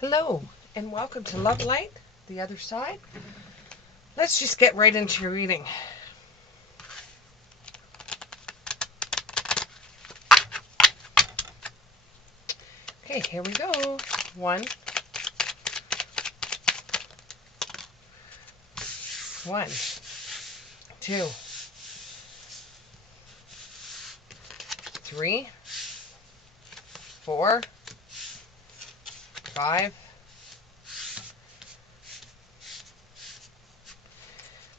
Hello, and welcome to Love Light, the other side. Let's just get right into your reading. Okay, here we go. 1, 1, 2, 3, 4, 5.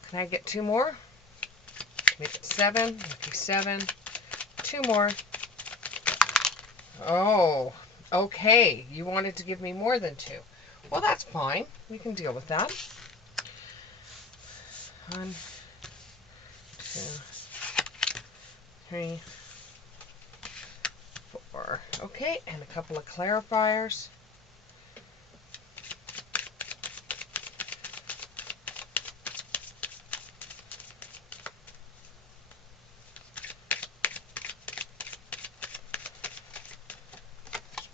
Can I get 2 more? Make it 7. Okay, 7. 2 more. Oh, okay. You wanted to give me more than 2. Well, that's fine. We can deal with that. 1, 2, 3, 4. Okay, and a couple of clarifiers.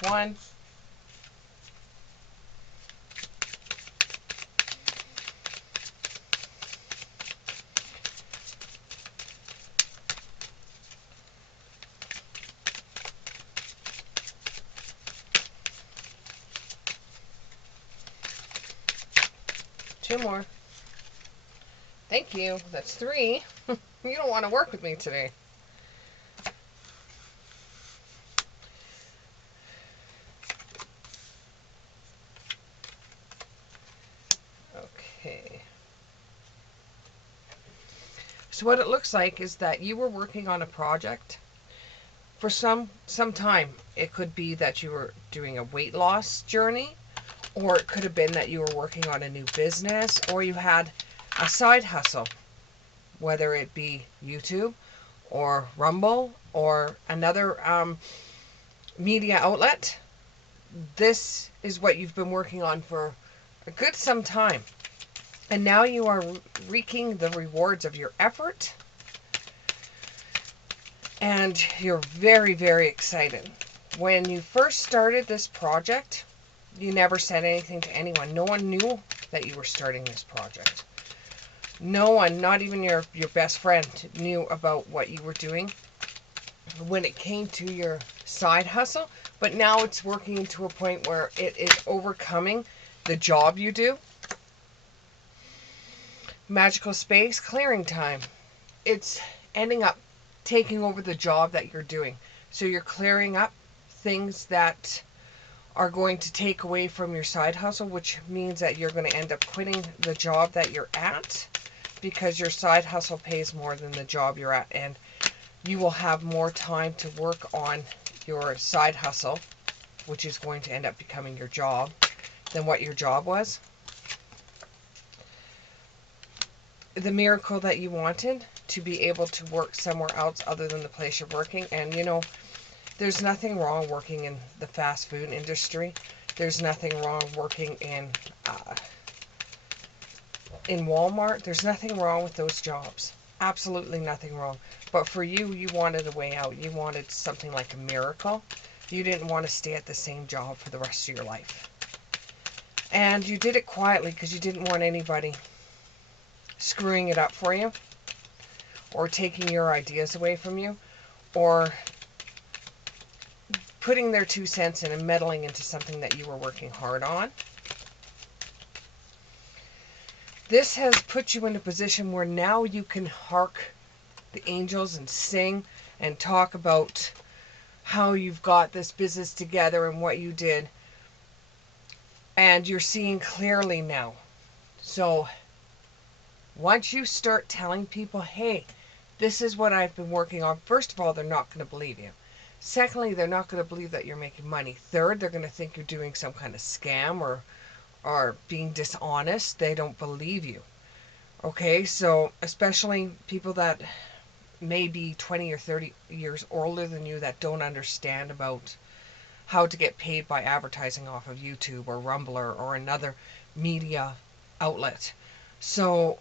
One. Two more. Thank you. That's 3. You don't want to work with me today. Okay. So what it looks like is that you were working on a project for some time. It could be that you were doing a weight loss journey, or it could have been that you were working on a new business, or you had a side hustle, whether it be YouTube or Rumble or another media outlet. This is what you've been working on for a good some time. And now you are reaping the rewards of your effort. And you're very, very excited. When you first started this project, you never said anything to anyone. No one knew that you were starting this project. No one, not even your best friend, knew about what you were doing when it came to your side hustle. But now it's working to a point where it is overcoming the job you do. Magical space, clearing time. It's ending up taking over the job that you're doing. So you're clearing up things that are going to take away from your side hustle, which means that you're going to end up quitting the job that you're at because your side hustle pays more than the job you're at, and you will have more time to work on your side hustle, which is going to end up becoming your job, than what your job was. The miracle that you wanted, to be able to work somewhere else other than the place you're working. And you know, there's nothing wrong working in the fast food industry. There's nothing wrong working in Walmart. There's nothing wrong with those jobs. Absolutely nothing wrong. But for you, you wanted a way out. You wanted something like a miracle. You didn't want to stay at the same job for the rest of your life. And you did it quietly because you didn't want anybody screwing it up for you, or taking your ideas away from you, or putting their 2 cents in and meddling into something that you were working hard on. This has put you in a position where now you can hark the angels and sing and talk about how you've got this business together and what you did. And you're seeing clearly now. So once you start telling people, hey, this is what I've been working on, first of all, they're not going to believe you. Secondly, they're not going to believe that you're making money. Third, they're going to think you're doing some kind of scam or being dishonest. They don't believe you. Okay, so especially people that may be 20 or 30 years older than you that don't understand about how to get paid by advertising off of YouTube or Rumble or another media outlet. So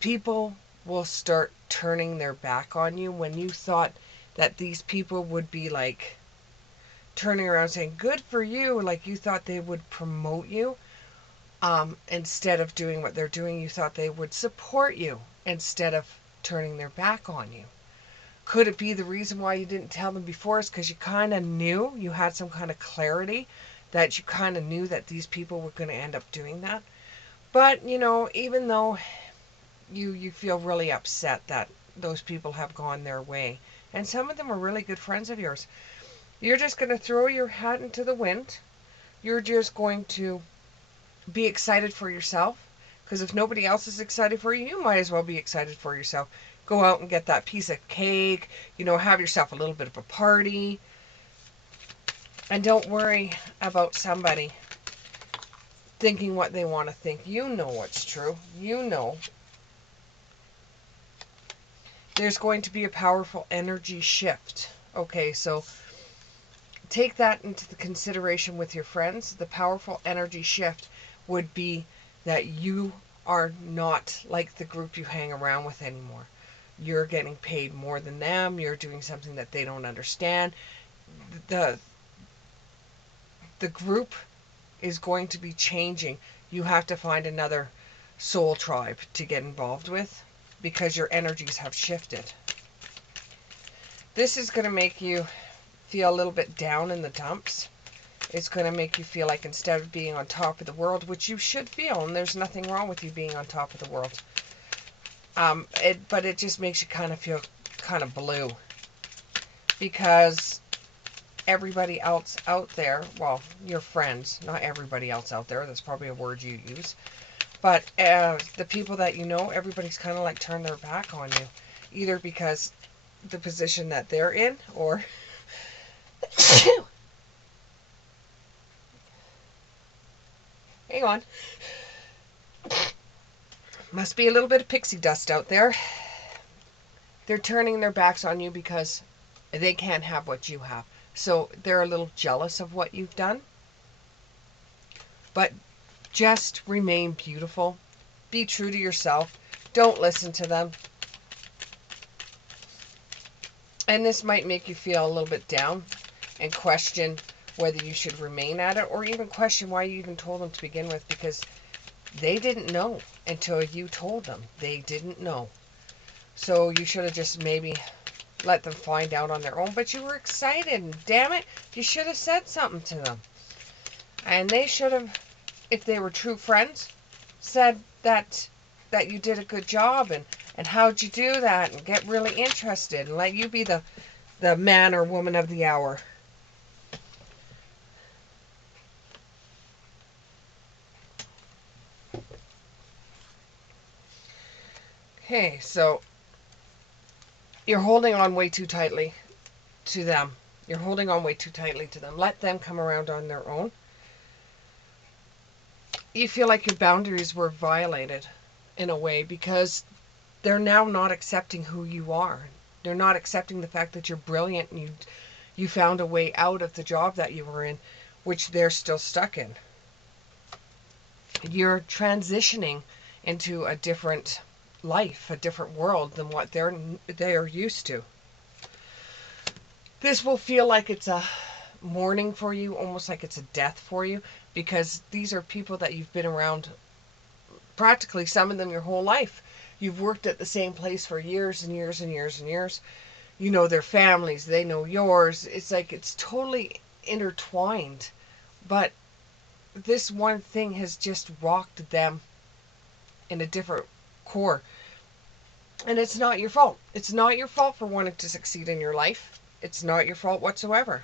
people will start turning their back on you when you thought that these people would be like turning around saying, good for you, like you thought they would promote you. Instead of doing what they're doing, you thought they would support you instead of turning their back on you. Could it be the reason why you didn't tell them before is because you kind of knew, you had some kind of clarity that you kind of knew that these people were going to end up doing that? But, you know, even though you feel really upset that those people have gone their way, and some of them are really good friends of yours, you're just going to throw your hat into the wind. You're just going to be excited for yourself, because if nobody else is excited for you, you might as well be excited for yourself. Go out and get that piece of cake, you know, have yourself a little bit of a party, and don't worry about somebody thinking what they want to think. You know what's true. You know there's going to be a powerful energy shift. Okay, so take that into the consideration with your friends. The powerful energy shift would be that you are not like the group you hang around with anymore. You're getting paid more than them. You're doing something that they don't understand. The the group is going to be changing. You have to find another soul tribe to get involved with because your energies have shifted. This is going to make you feel a little bit down in the dumps. It's going to make you feel like instead of being on top of the world, which you should feel, and there's nothing wrong with you being on top of the world, but it just makes you kind of feel kind of blue because everybody else out there, well, your friends, not everybody else out there, that's probably a word you use, but the people that you know, everybody's kind of like turned their back on you, either because the position that they're in, or hang on, must be a little bit of pixie dust out there. They're turning their backs on you because they can't have what you have. So they're a little jealous of what you've done. But just remain beautiful. Be true to yourself. Don't listen to them. And this might make you feel a little bit down and question whether you should remain at it, or even question why you even told them to begin with, because they didn't know until you told them. They didn't know. So you should have just maybe let them find out on their own. But you were excited, and damn it, you should have said something to them. And they should have, if they were true friends, said that you did a good job, and how'd you do that, and get really interested and let you be the man or woman of the hour. Okay, so you're holding on way too tightly to them. You're holding on way too tightly to them. Let them come around on their own. You feel like your boundaries were violated in a way because they're now not accepting who you are. They're not accepting the fact that you're brilliant and you found a way out of the job that you were in, which they're still stuck in. You're transitioning into a different life, a different world than what they're used to. This will feel like it's a mourning for you, almost like it's a death for you, because these are people that you've been around, practically some of them your whole life. You've worked at the same place for years and years and years and years. You know their families, they know yours. It's like it's totally intertwined. But this one thing has just rocked them in a different core. And it's not your fault. It's not your fault for wanting to succeed in your life. It's not your fault whatsoever.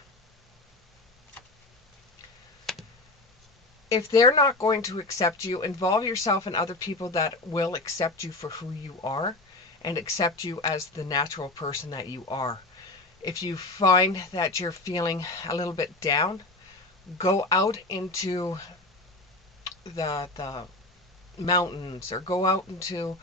If they're not going to accept you, involve yourself in other people that will accept you for who you are and accept you as the natural person that you are. If you find that you're feeling a little bit down, go out into the mountains, or go out into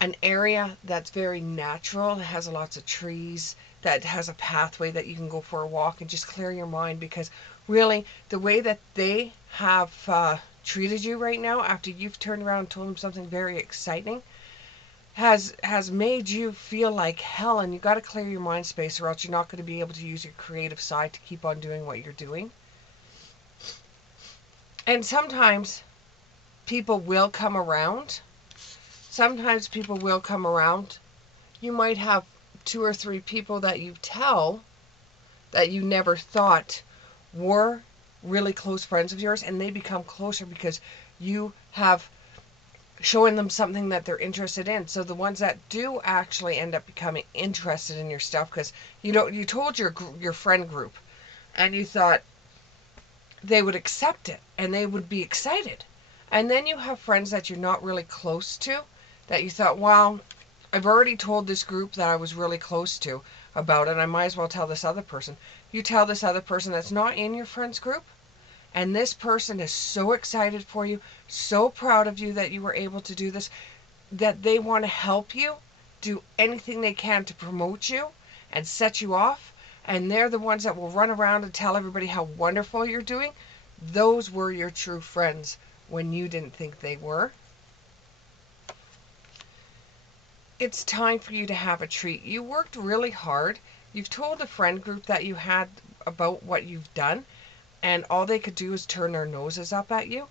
an area that's very natural, that has lots of trees, that has a pathway that you can go for a walk and just clear your mind. Because really, the way that they have treated you right now, after you've turned around and told them something very exciting, has made you feel like hell, and you got to clear your mind space, or else you're not going to be able to use your creative side to keep on doing what you're doing. And sometimes people will come around. Sometimes people will come around. You might have 2 or 3 people that you tell that you never thought were really close friends of yours, and they become closer because you have showing them something that they're interested in. So the ones that do actually end up becoming interested in your stuff, because you told your friend group, and you thought they would accept it and they would be excited. And then you have friends that you're not really close to, that you thought, well, I've already told this group that I was really close to about it, I might as well tell this other person. You tell this other person that's not in your friends group, and this person is so excited for you, so proud of you that you were able to do this, that they want to help you do anything they can to promote you and set you off. And they're the ones that will run around and tell everybody how wonderful you're doing. Those were your true friends when you didn't think they were. It's time for you to have a treat. You worked really hard. You've told a friend group that you had about what you've done, and all they could do is turn their noses up at you.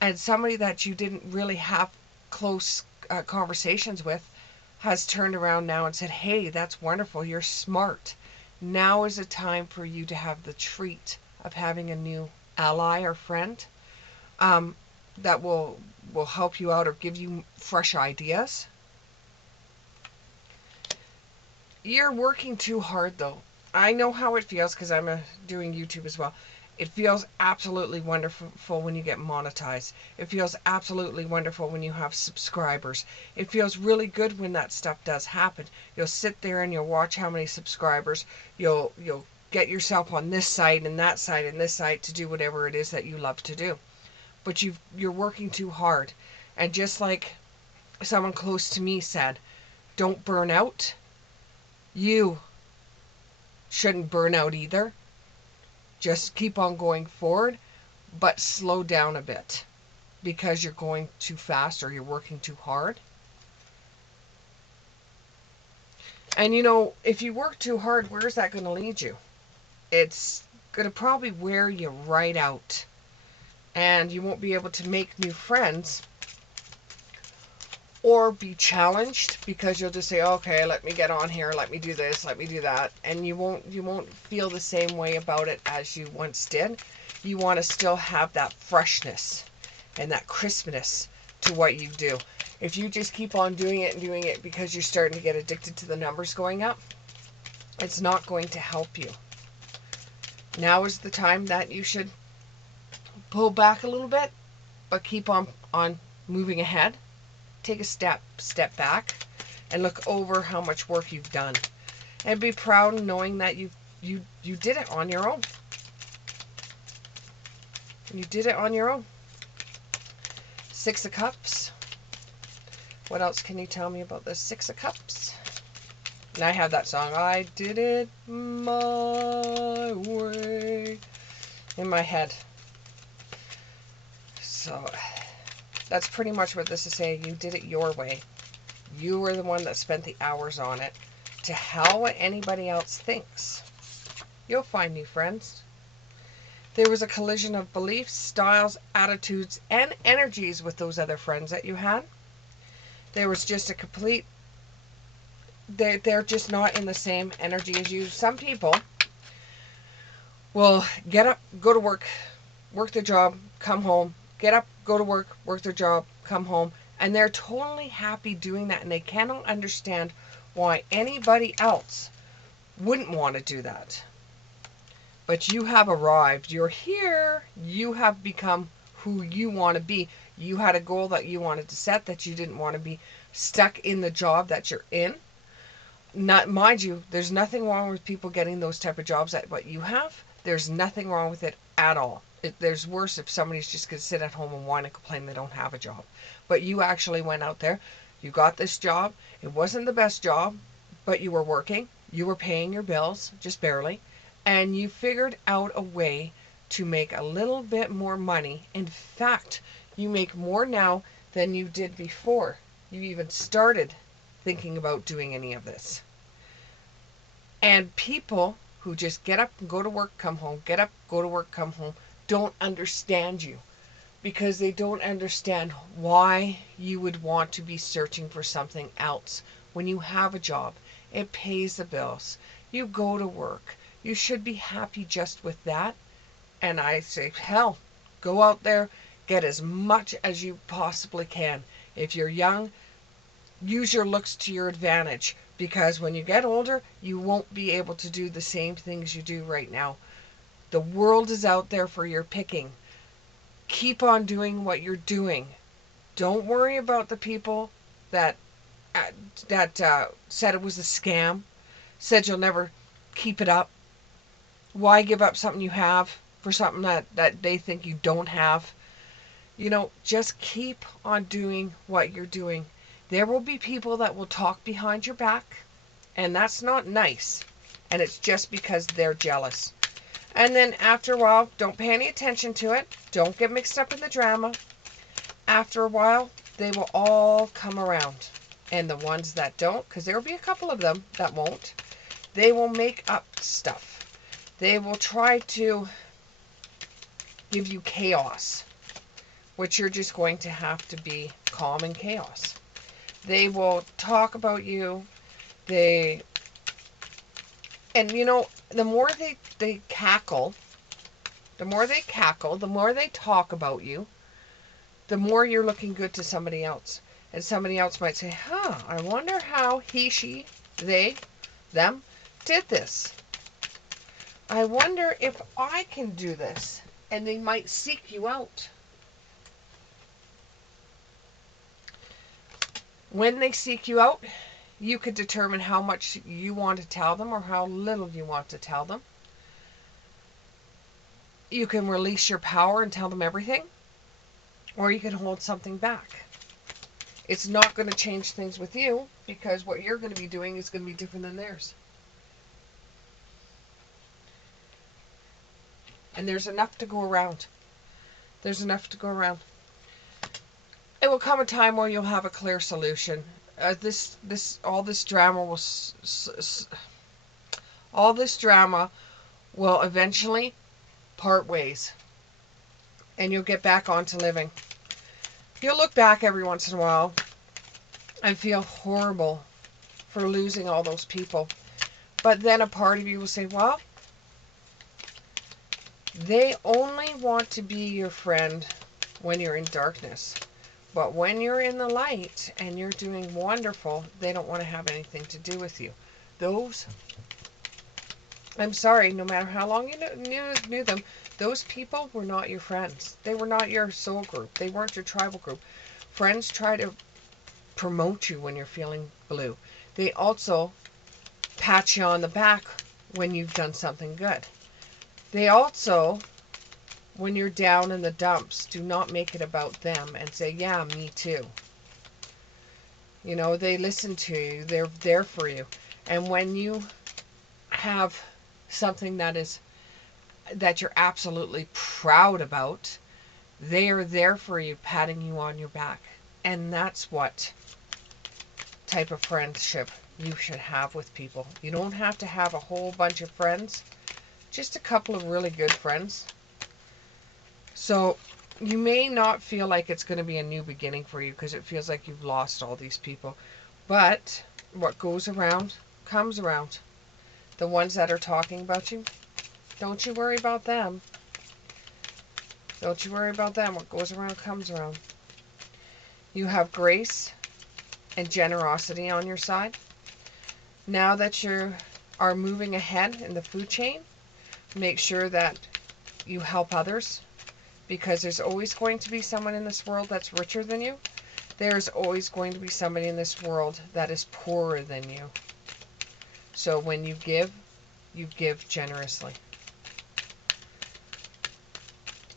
And somebody that you didn't really have close conversations with has turned around now and said, hey, that's wonderful, you're smart. Now is the time for you to have the treat of having a new ally or friend that will help you out or give you fresh ideas. You're working too hard, though. I know how it feels because I'm doing YouTube as well. It feels absolutely wonderful when you get monetized. It feels absolutely wonderful when you have subscribers. It feels really good when that stuff does happen. You'll sit there and you'll watch how many subscribers. You'll get yourself on this site and that site and this site to do whatever it is that you love to do. But you're working too hard. And just like someone close to me said, don't burn out. You shouldn't burn out either. Just keep on going forward, but slow down a bit because you're going too fast or you're working too hard. And if you work too hard, where's that going to lead you? It's going to probably wear you right out. And you won't be able to make new friends or be challenged because you'll just say, okay, let me get on here, let me do this, let me do that. And you won't feel the same way about it as you once did. You want to still have that freshness and that crispness to what you do. If you just keep on doing it because you're starting to get addicted to the numbers going up, it's not going to help you. Now is the time that you should pull back a little bit, but keep on moving ahead. Take a step back and look over how much work you've done, and be proud knowing that you did it on your own. You did it on your own. 6 of Cups. What else can you tell me about this 6 of Cups? And I have that song, I did it my way, in my head. So that's pretty much what this is saying. You did it your way. You were the one that spent the hours on it. To hell what anybody else thinks. You'll find new friends. There was a collision of beliefs, styles, attitudes, and energies with those other friends that you had. There was just a complete... They're just not in the same energy as you. Some people will get up, go to work their job, come home, get up, go to work their job, come home, and they're totally happy doing that, and they cannot understand why anybody else wouldn't want to do that. But you have arrived. You're here. You have become who you want to be. You had a goal that you wanted to set, that you didn't want to be stuck in the job that you're in. Not, mind you, there's nothing wrong with people getting those type of jobs at what you have. There's nothing wrong with it at all. There's worse if somebody's just going to sit at home and whine and complain they don't have a job. But you actually went out there. You got this job. It wasn't the best job, but you were working. You were paying your bills, just barely. And you figured out a way to make a little bit more money. In fact, you make more now than you did before you even started thinking about doing any of this. And people who just get up and go to work, come home, get up, go to work, come home, don't understand you, because they don't understand why you would want to be searching for something else when you have a job. It pays the bills. You go to work. You should be happy just with that. And I say, hell, go out there, get as much as you possibly can. If you're young, use your looks to your advantage, because when you get older, you won't be able to do the same things you do right now. The world is out there for your picking. Keep on doing what you're doing. Don't worry about the people that said it was a scam, said you'll never keep it up. Why give up something you have for something that they think you don't have? Just keep on doing what you're doing. There will be people that will talk behind your back, and that's not nice. And it's just because they're jealous. And then after a while, don't pay any attention to it. Don't get mixed up in the drama. After a while, they will all come around. And the ones that don't, because there will be a couple of them that won't, they will make up stuff. They will try to give you chaos, which you're just going to have to be calm in chaos. They will talk about you. The more they cackle, the more they talk about you, the more you're looking good to somebody else. And somebody else might say, I wonder how he, she, they, them did this. I wonder if I can do this. And they might seek you out. When they seek you out, you could determine how much you want to tell them or how little you want to tell them. You can release your power and tell them everything, or you can hold something back. It's not going to change things with you, because what you're going to be doing is going to be different than theirs. And there's enough to go around. There's enough to go around. It will come a time where you'll have a clear solution. All this drama will eventually part ways, and you'll get back onto living. You'll look back every once in a while and feel horrible for losing all those people. But then a part of you will say, well, they only want to be your friend when you're in darkness. But when you're in the light and you're doing wonderful, they don't want to have anything to do with you. I'm sorry, no matter how long you knew them, those people were not your friends. They were not your soul group. They weren't your tribal group. Friends try to promote you when you're feeling blue. They also pat you on the back when you've done something good. They also, when you're down in the dumps, do not make it about them and say, yeah, me too. They listen to you. They're there for you. And when you have something that you're absolutely proud about, they are there for you, patting you on your back. And that's what type of friendship you should have with people. You don't have to have a whole bunch of friends, just a couple of really good friends. So you may not feel like it's going to be a new beginning for you, because it feels like you've lost all these people. But what goes around comes around. The ones that are talking about you, don't you worry about them. Don't you worry about them. What goes around comes around. You have grace and generosity on your side. Now that you are moving ahead in the food chain, make sure that you help others, because there's always going to be someone in this world that's richer than you. There's always going to be somebody in this world that is poorer than you. So when you give generously.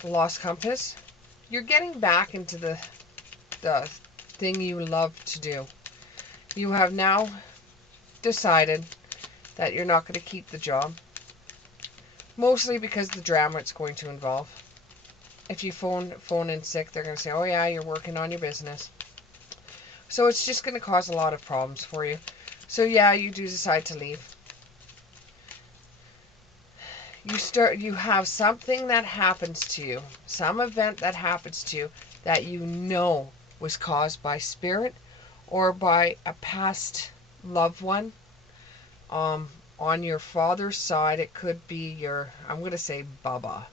Lost compass, you're getting back into the thing you love to do. You have now decided that you're not going to keep the job, mostly because of the drama it's going to involve. If you phone in sick, they're going to say, oh yeah, you're working on your business. So it's just going to cause a lot of problems for you. So yeah, you do decide to leave. You have something that happens to you, some event that happens to you that you know was caused by spirit or by a past loved one. On your father's side, it could be your, I'm going to say Baba.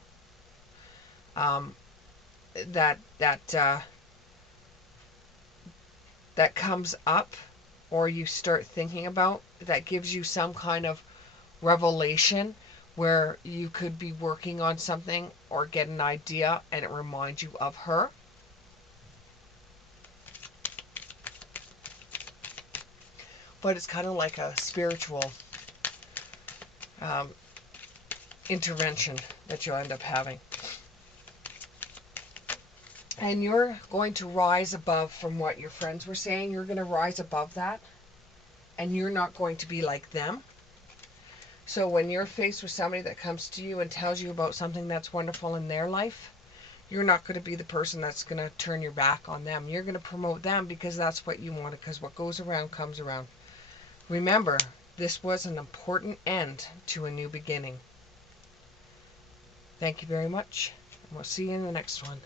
Um, that that comes up, or you start thinking about, that gives you some kind of revelation where you could be working on something or get an idea and it reminds you of her. But it's kind of like a spiritual um, intervention that you'll end up having. And you're going to rise above from what your friends were saying. You're going to rise above that. And you're not going to be like them. So when you're faced with somebody that comes to you and tells you about something that's wonderful in their life, you're not going to be the person that's going to turn your back on them. You're going to promote them because that's what you want, because what goes around comes around. Remember, this was an important end to a new beginning. Thank you very much, and we'll see you in the next one.